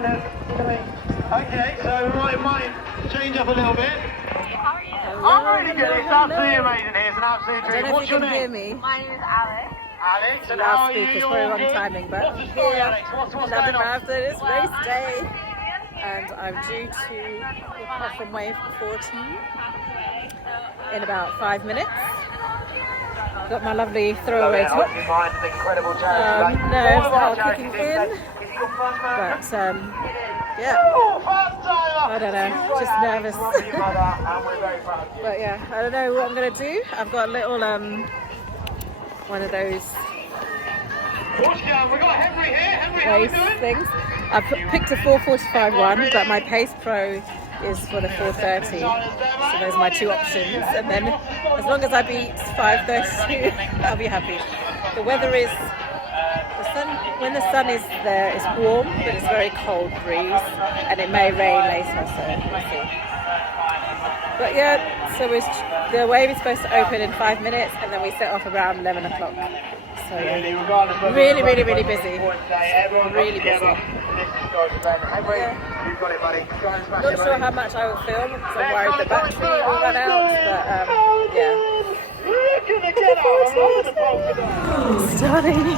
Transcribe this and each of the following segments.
kind of, okay, so it might change up a little bit. I'm really good. It's absolutely amazing here. It's an absolute treat. What's your name? Me. My name is Alex. Alex, and how are you? Loudspeakers, You probably all wrong good? timing, but What's the story, here, Alex? What's London going on? Marathon is race day, and I'm due to walk off from Wave 14 in about 5 minutes. Got my lovely throwaway top. Incredible Nerves are kicking in, but yeah, I don't know, just nervous. But yeah, I don't know what I'm gonna do. I've got a little one of those We got Henry here. Henry, how we race doing? things. I picked a 4:45 one, but my Pace Pro is for the 4:30. So those are my two options. And then as long as I beat 5:32, I'll be happy. The weather is, when the sun is there, it's warm, but it's very cold breeze, and it may rain later, so we'll see. But yeah, so the wave is supposed to open in 5 minutes, and then we set off around 11 o'clock. So yeah, really busy. Really busy. Not sure how much I will film because I'm worried the battery will run out, but yeah. Starting.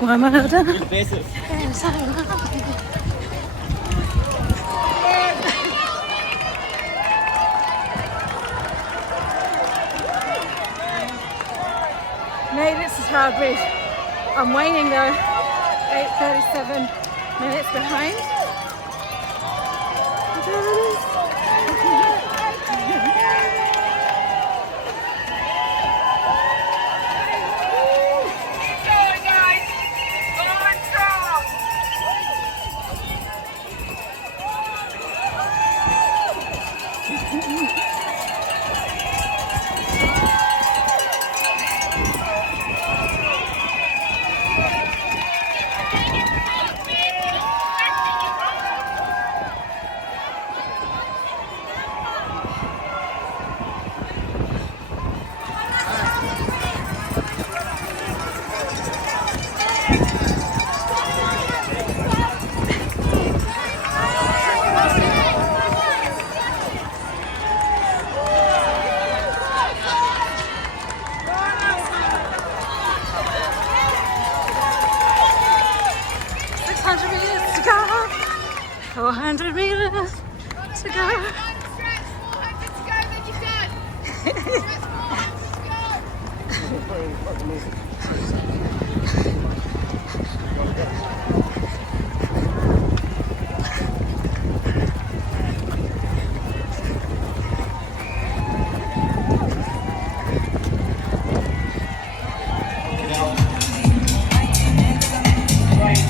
Why am I not done? Maybe this is how good. I'm waiting though, 8:37 minutes behind. Meters to go. 400 meters to go.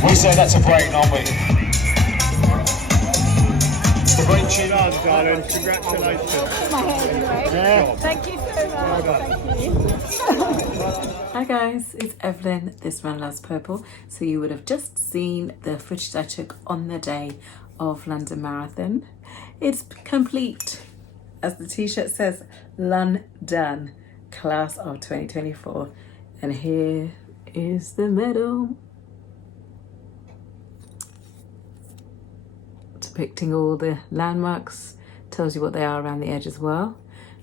We say that's a break, aren't we? It's a great tune on, darling. Congratulations. My hair anyway. Yeah. Thank you so much. Thank you. Hi guys, it's Evelyn, This Run Loves Purple. So you would have just seen the footage I took on the day of London Marathon. It's complete, as the t-shirt says, London, class of 2024. And here is the medal. Depicting all the landmarks, tells you what they are around the edge as well.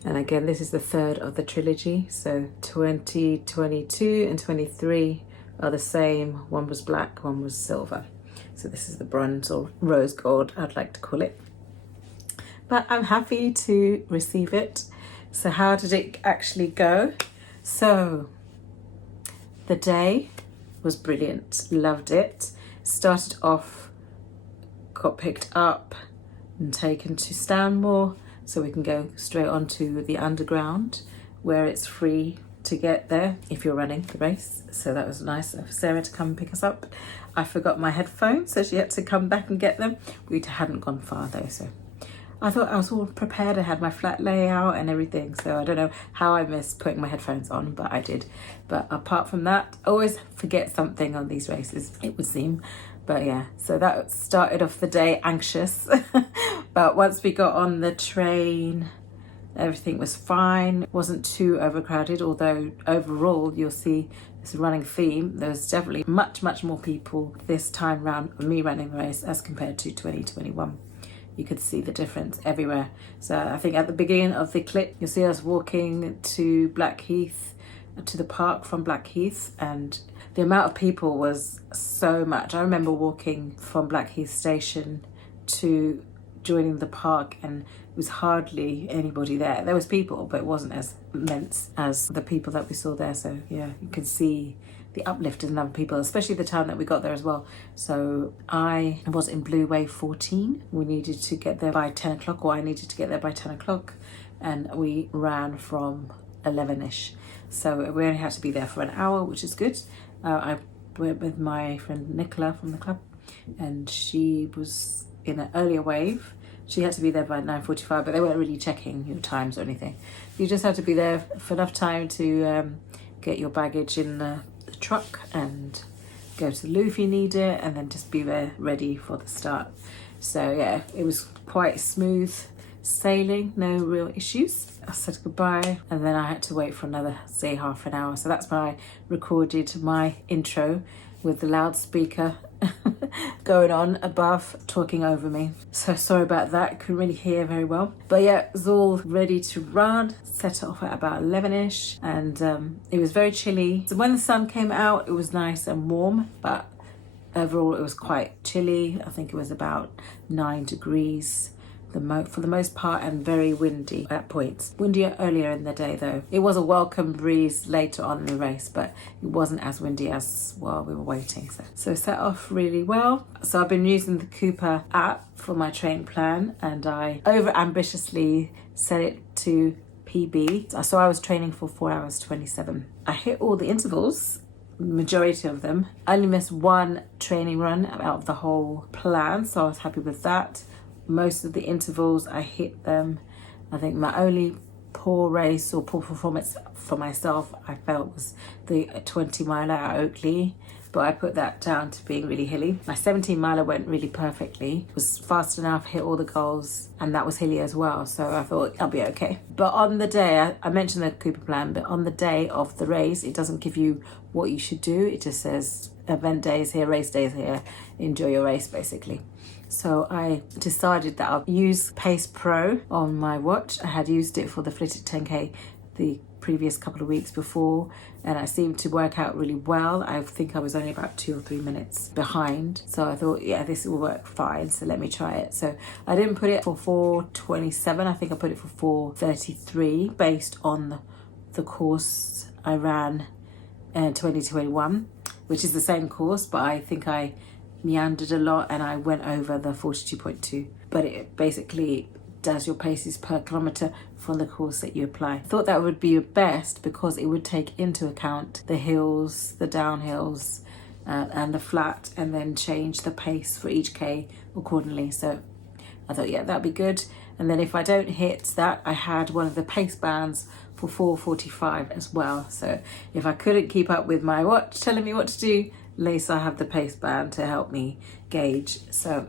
And again, this is the third of the trilogy. So 2022 and 23 are the same. One was black, one was silver. So this is the bronze or rose gold, I'd like to call it. But I'm happy to receive it. So how did it actually go? So the day was brilliant, loved it. Started off, got picked up and taken to Stanmore so we can go straight on to the underground where it's free to get there if you're running the race. So that was nice of Sarah to come and pick us up. I forgot my headphones, so she had to come back and get them. We hadn't gone far though, so I thought I was all prepared. I had my flat layout and everything, so I don't know how I missed putting my headphones on, but I did. But apart from that, I always forget something on these races, it would seem. But yeah, so that started off the day anxious. But once we got on the train, Everything was fine. It wasn't too overcrowded, although overall you'll see this running theme. There was definitely much more people this time round of me running the race as compared to 2021. You could see the difference everywhere. So I think at the beginning of the clip, you'll see us walking to Blackheath, to the park from Blackheath, and the amount of people was so much. I remember walking from Blackheath station to joining the park, and it was hardly anybody there. There was people, but it wasn't as immense as the people that we saw there. So yeah, you can see the uplift in the number of people, especially the time that we got there as well. So I was in Blue Wave 14. We needed to get there by 10 o'clock, or I needed to get there by 10 o'clock, and we ran from 11ish. So we only had to be there for an hour, which is good. I went with my friend Nicola from the club, and she was in an earlier wave. She had to be there by 9:45, but they weren't really checking your times or anything. You just had to be there for enough time to get your baggage in the truck and go to the loo if you need it, and then just be there ready for the start. So yeah, it was quite smooth sailing, no real issues. I said goodbye, and then I had to wait for another, say, half an hour. So that's when I recorded my intro with the loudspeaker going on above, talking over me. So sorry about that, couldn't really hear very well. But yeah, it was all ready to run. Set off at about 11ish, and it was very chilly. So when the sun came out, it was nice and warm, but overall it was quite chilly. I think it was about 9 degrees for the most part, and very windy at points. Windier earlier in the day though. It was a welcome breeze later on in the race, but it wasn't as windy as while we were waiting. So set off really well. So I've been using the Cooper app for my training plan, and I over ambitiously set it to PB. So I was training for 4 hours 27. I hit all the intervals, majority of them. I only missed one training run out of the whole plan, so I was happy with that. Most of the intervals I hit them. I think my only poor race or poor performance for myself I felt was the 20 miler at Oakley, but I put that down to being really hilly. My 17 miler went really perfectly, was fast enough, hit all the goals, and that was hilly as well, so I thought I'll be okay. But on the day, I mentioned the Cooper plan, but on the day of the race, it doesn't give you what you should do. It just says event days here, race days here, enjoy your race basically. So I decided that I'll use Pace Pro on my watch. I had used it for the Flitted 10K the previous couple of weeks before, and I seemed to work out really well. I think I was only about 2 or 3 minutes behind. So I thought, yeah, this will work fine. So let me try it. So I didn't put it for 4:27. I think I put it for 4:33 based on the course I ran in 2021, which is the same course, but I think I meandered a lot and I went over the 42.2, but it basically does your paces per kilometre from the course that you apply. I thought that would be best because it would take into account the hills, the downhills, and the flat, and then change the pace for each K accordingly. So I thought, yeah, that'd be good. And then if I don't hit that, I had one of the pace bands for 4:45 as well. So if I couldn't keep up with my watch telling me what to do, at least I have the pace band to help me gauge. So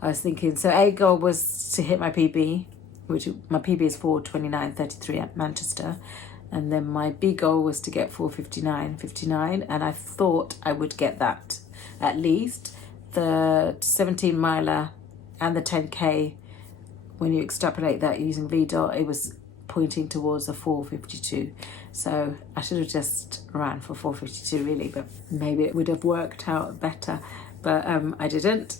I was thinking, so a goal was to hit my PB, which my PB is 4:29.33 at Manchester, and then my B goal was to get 4:59.59, and I thought I would get that at least. The 17 miler and the 10K, when you extrapolate that using VDOT, it was pointing towards a 4:52. So I should have just ran for 4:52 really, but maybe it would have worked out better, but I didn't.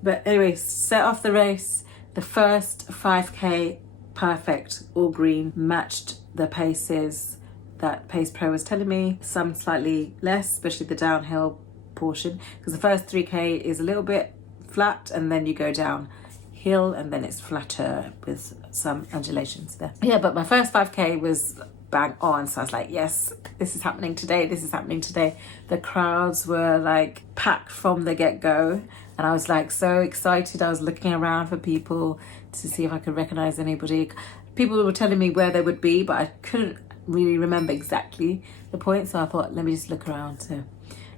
But anyway, set off the race. The first 5K, perfect, all green, matched the paces that Pace Pro was telling me. Some slightly less, especially the downhill portion, because the first 3K is a little bit flat and then you go down hill and then it's flatter with some undulations there. Yeah, but my first 5K was bang on, so I was like, yes, this is happening today, this is happening today. The crowds were like packed from the get-go, and I was like so excited. I was looking around for people to see if I could recognize anybody. People were telling me where they would be, but I couldn't really remember exactly the point, so I thought, let me just look around.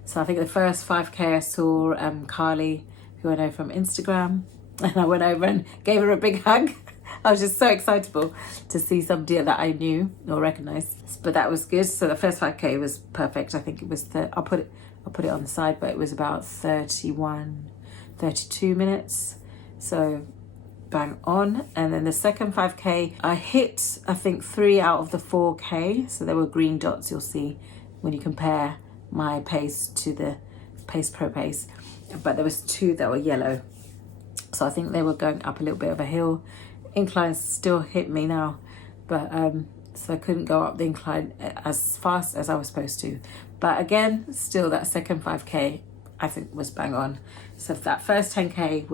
So I think the first 5K I saw Carly, who I know from Instagram, and I went over and gave her a big hug. I was just so excitable to see somebody that I knew or recognised. But that was good. So the first 5K was perfect. I think it was I'll put it on the side, but it was about 32 minutes. So bang on. And then the second 5K, I hit, I think, 3 out of the 4K. So there were green dots you'll see when you compare my pace to the Pace Pro pace. But there was 2 that were yellow. So I think they were going up a little bit of a hill. Inclines still hit me now, but so I couldn't go up the incline as fast as I was supposed to. But again, still that second 5K I think was bang on. So that first 10K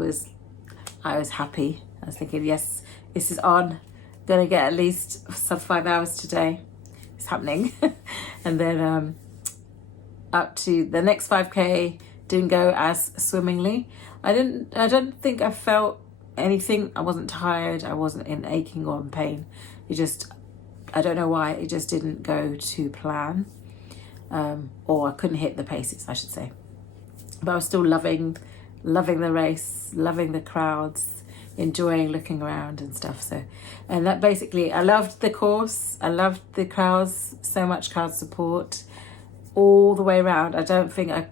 I was happy. I was thinking, yes, this is on. Gonna get at least sub 5 hours today. It's happening. And then up to the next 5K didn't go as swimmingly. I don't think I felt anything. I wasn't tired. I wasn't in aching or in pain. I don't know why, it just didn't go to plan. Or I couldn't hit the paces, I should say. But I was still loving the race, loving the crowds, enjoying looking around and stuff. So, and that basically, I loved the course. I loved the crowds, so much crowd support all the way around. I don't think I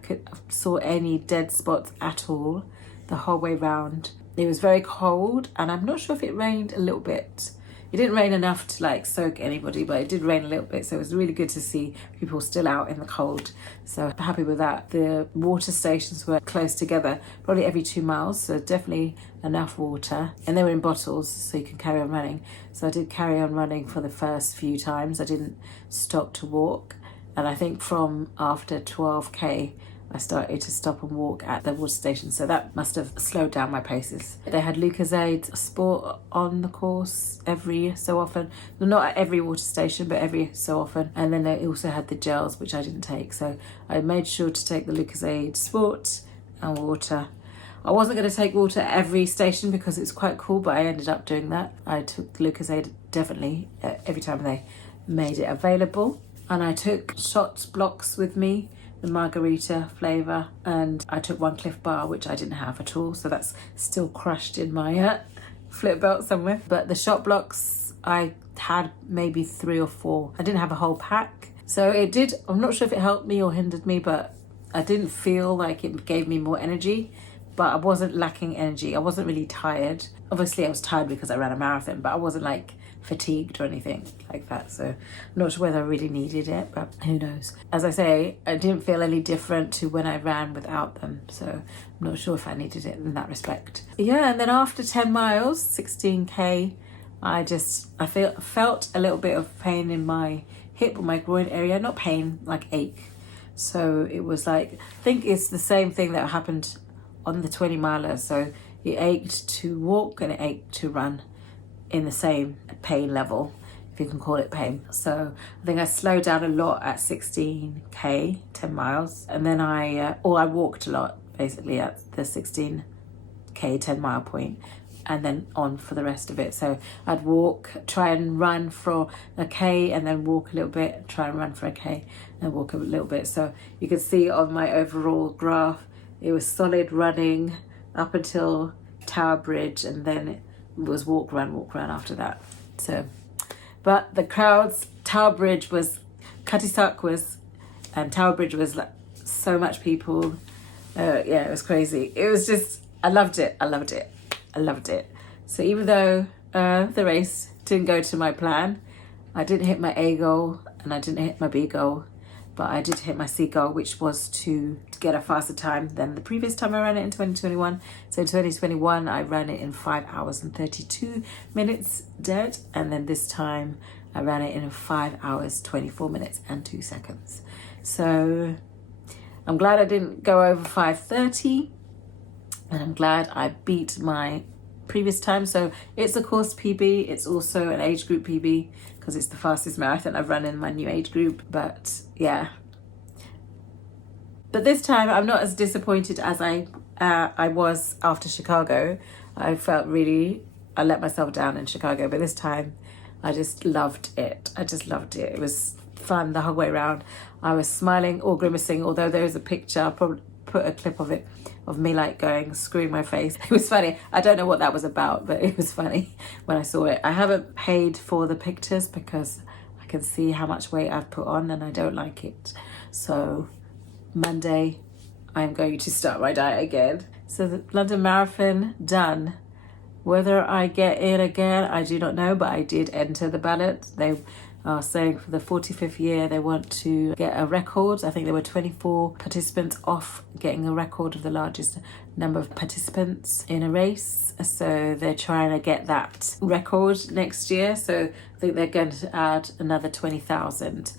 saw any dead spots at all the whole way round. It was very cold, and I'm not sure if it rained a little bit. It didn't rain enough to like soak anybody, but it did rain a little bit, so it was really good to see people still out in the cold. So I'm happy with that. The water stations were close together, probably every 2 miles, so definitely enough water. And they were in bottles, so you can carry on running. So I did carry on running for the first few times. I didn't stop to walk. And I think from after 12K, I started to stop and walk at the water station, so that must have slowed down my paces. They had Lucozade Sport on the course every so often. Not at every water station, but every so often. And then they also had the gels, which I didn't take. So I made sure to take the Lucozade Sport and water. I wasn't going to take water at every station because it's quite cool, but I ended up doing that. I took the Lucozade definitely every time they made it available. And I took shot blocks with me, the margarita flavour, and I took one Cliff Bar, which I didn't have at all, so that's still crushed in my flip belt somewhere. But the shot blocks, I had maybe 3 or 4. I didn't have a whole pack, so it did, I'm not sure if it helped me or hindered me, but I didn't feel like it gave me more energy, but I wasn't lacking energy. I wasn't really tired. Obviously I was tired because I ran a marathon, but I wasn't like fatigued or anything like that, so I'm not sure whether I really needed it, but who knows. As I say, I didn't feel any different to when I ran without them, so I'm not sure if I needed it in that respect. Yeah, and then after 10 miles, 16K, I felt a little bit of pain in my hip or my groin area, not pain, like ache. So it was like, I think it's the same thing that happened on the 20 miler, so it ached to walk and it ached to run in the same pain level, if you can call it pain. So I think I slowed down a lot at 16K, 10 miles. And then I walked a lot basically at the 16K, 10 mile point, and then on for the rest of it. So I'd walk, try and run for a K, and then walk a little bit, try and run for a K and walk a little bit. So you can see on my overall graph, it was solid running up until Tower Bridge, and then it was walk run after that. So, but the crowds, Tower Bridge was, Cutty-Sark was, and Tower Bridge was like so much people. Yeah, it was crazy. It was just, I loved it. So even though the race didn't go to my plan, I didn't hit my A goal and I didn't hit my B goal, but I did hit my C goal, which was to get a faster time than the previous time I ran it in 2021. So in 2021, I ran it in 5 hours and 32 minutes dead. And then this time I ran it in 5 hours, 24 minutes and 2 seconds. So I'm glad I didn't go over 5:30, and I'm glad I beat my previous time. So it's a course PB, it's also an age group PB, because it's the fastest marathon I've run in my new age group. But yeah, but this time I'm not as disappointed as I was after Chicago. I let myself down in Chicago, but this time I just loved it. It was fun the whole way around. I was smiling or grimacing, although there is a picture, I'll probably put a clip of it of me like going, screwing my face. It was funny. I don't know what that was about, but it was funny when I saw it. I haven't paid for the pictures because I can see how much weight I've put on and I don't like it. So Monday, I'm going to start my diet again. So the London Marathon done. Whether I get in again, I do not know, but I did enter the ballot. They are saying for the 45th year they want to get a record. I think there were 24 participants off getting a record of the largest number of participants in a race. So they're trying to get that record next year. So I think they're going to add another 20,000.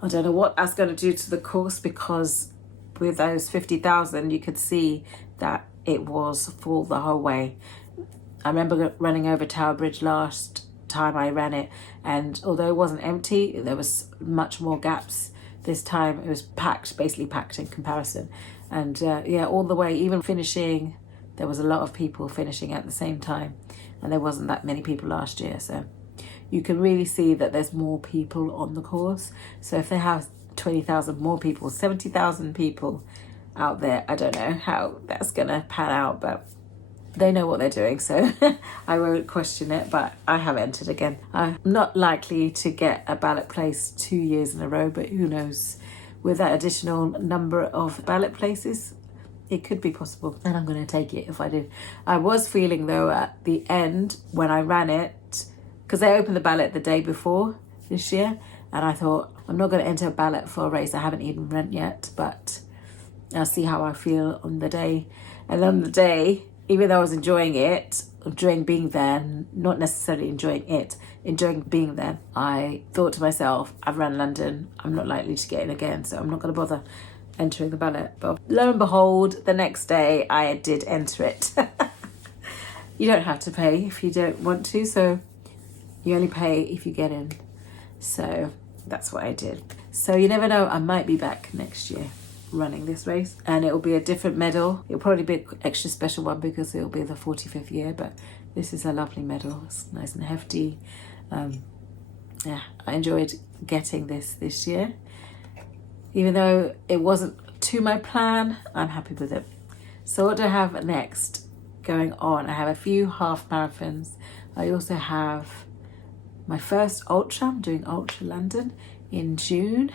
I don't know what that's going to do to the course, because with those 50,000 you could see that it was full the whole way. I remember running over Tower Bridge last time I ran it, and although it wasn't empty, there was much more gaps. This time it was packed, basically packed in comparison. And yeah, all the way, even finishing, there was a lot of people finishing at the same time, and there wasn't that many people last year. So you can really see that there's more people on the course. So if they have 20,000 more people, 70,000 people out there, I don't know how that's gonna pan out, but they know what they're doing, so I won't question it. But I have entered again. I'm not likely to get a ballot place 2 years in a row, but who knows? With that additional number of ballot places, it could be possible, and I'm going to take it if I do. I was feeling though at the end when I ran it, because they opened the ballot the day before this year, and I thought, I'm not going to enter a ballot for a race I haven't even run yet, but I'll see how I feel on the day. And on the day, even though I was enjoying it, enjoying being there, not necessarily enjoying it, enjoying being there, I thought to myself, I've run London, I'm not likely to get in again, so I'm not going to bother entering the ballot. But lo and behold, the next day I did enter it. You don't have to pay if you don't want to, so you only pay if you get in. So that's what I did. So you never know, I might be back next year running this race, and it will be a different medal. It'll probably be an extra special one because it'll be the 45th year, but this is a lovely medal. It's nice and hefty. Yeah, I enjoyed getting this year. Even though it wasn't to my plan, I'm happy with it. So what do I have next going on? I have a few half marathons. I also have my first ultra. I'm doing Ultra London in June.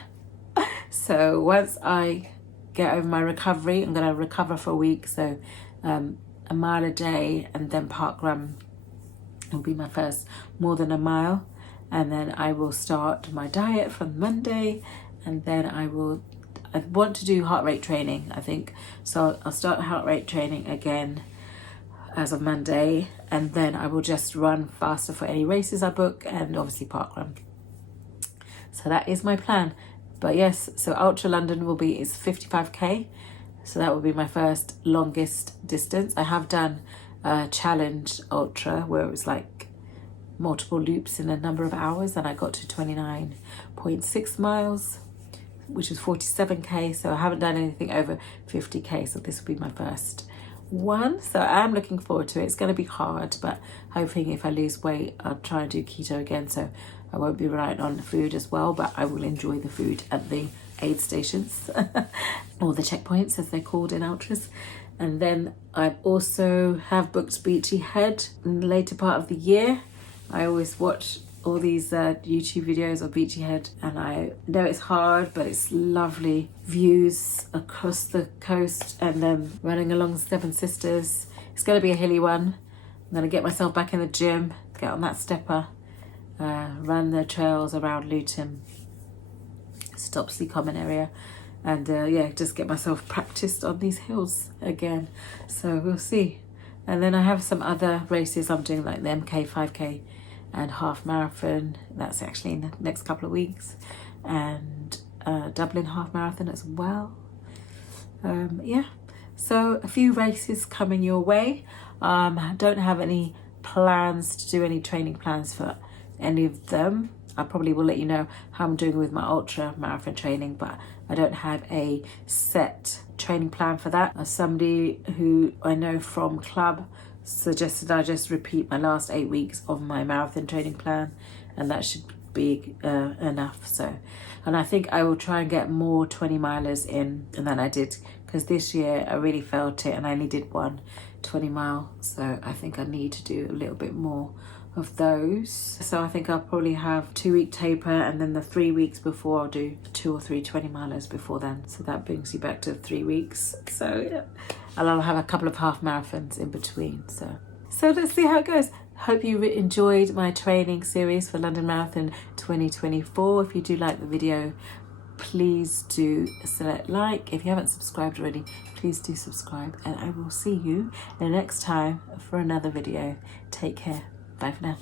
So once I get over my recovery, I'm going to recover for a week, so a mile a day, and then parkrun will be my first more than a mile, and then I will start my diet from Monday, and then I want to do heart rate training, I think, so I'll start heart rate training again as of Monday, and then I will just run faster for any races I book, and obviously parkrun. So that is my plan. But yes, so Ultra London is 55k, so that will be my first longest distance. I have done a challenge ultra where it was like multiple loops in a number of hours, and I got to 29.6 miles, which is 47k. So I haven't done anything over 50k, so this will be my first one. So I'm looking forward to it. It's going to be hard, but hoping if I lose weight, I'll try and do keto again, so I won't be relying on food as well, but I will enjoy the food at the aid stations or the checkpoints as they're called in ultras. And then I also have booked Beachy Head in the later part of the year. I always watch all these YouTube videos of Beachy Head, and I know it's hard, but it's lovely views across the coast, and then running along Seven Sisters. It's going to be a hilly one. I'm going to get myself back in the gym, get on that stepper, run the trails around Luton, Stopsley Common area, and yeah, just get myself practiced on these hills again. So we'll see. And then I have some other races I'm doing, like the MK 5k and half marathon. That's actually in the next couple of weeks, and Dublin half marathon as well. Yeah, so a few races coming your way. I don't have any plans to do any training plans for any of them. I probably will let you know how I'm doing with my ultra marathon training, but I don't have a set training plan for that. Somebody who I know from club suggested I just repeat my last 8 weeks of my marathon training plan, and that should be enough. So, and I think I will try and get more 20 milers in than I did because this year I really felt it and I only did one 20 mile. So I think I need to do a little bit more of those. So I think I'll probably have 2-week taper, and then the 3 weeks before I'll do 2 or 3 20-milers before then. So that brings you back to 3 weeks. So yeah, and I'll have a couple of half marathons in between. So let's see how it goes. Hope you enjoyed my training series for London Marathon 2024. If you do like the video, please do select like. If you haven't subscribed already, please do subscribe, and I will see you the next time for another video. Take care. Bye for now.